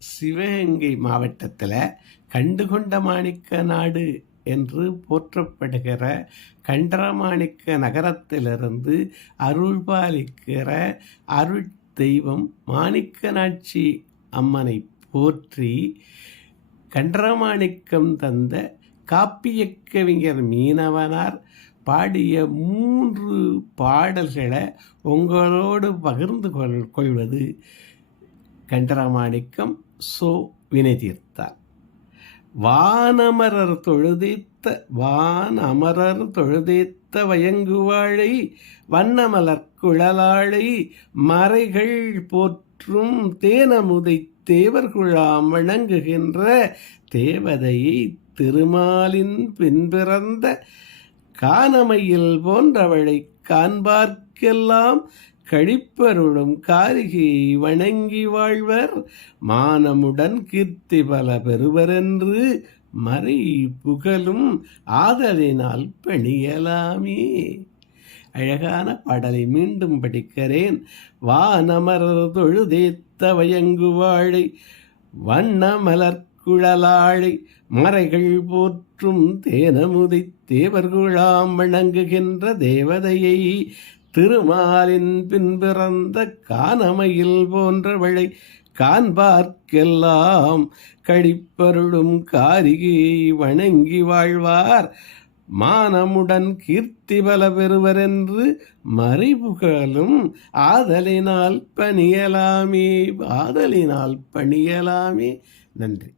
சிவகங்கை மாவட்டத்தில் கண்டுகொண்ட மாணிக்க நாடு என்று போற்றப்படுகிற கண்டரமாணிக்க நகரத்திலிருந்து அருள்பாலிக்கிற அருள் தெய்வம் மாணிக்க நாட்சி அம்மனை போற்றி கண்டரமாணிக்கம் தந்த காப்பிய கவிஞர் மீனவனார் பாடிய மூன்று பாடல்களை உங்களோடு பகிர்ந்து கொள் கொள்வது கண்டரமாணிக்கம் சோ வினைதீர்த்தார் வானமரர் தொழுதித்த வான் அமரர் தொழுதேத்த வயங்குவாழை வண்ணமலர் குழலாழை மறைகள் போற்றும் தேனமுதை தேவர்குழாம் வணங்குகின்ற தேவதையை திருமாலின் பின்பிறந்த கானமையில் போன்றவளை காண்பார்க்கெல்லாம் கழிப்பருளும் காரிகையை வணங்கி வாழ்வர். மானமுடன் கீர்த்தி பல பெறுவரென்று மறை புகழும் ஆதலினால் பணியலாமே. அழகான பாடலை மீண்டும் படிக்கிறேன். வானமரர் தொழுதேத்த வயங்குவாழை வண்ணமலர் குழலாழை மறைகள் போற்றும் தேனமுதை தேவர்குழாம் வணங்குகின்ற தேவதையை. திருமாலின் பின்பிறந்த கானமையில் போன்றவளை காண்பார்க்கெல்லாம் கழிப்பருளும் காரிகையை வணங்கி வாழ்வார். மானமுடன் கீர்த்தி பல பெறுவரென்று மறைபுகழும் ஆதலினால் பணியலாமே ஆதலினால் பணியலாமே. நன்றி.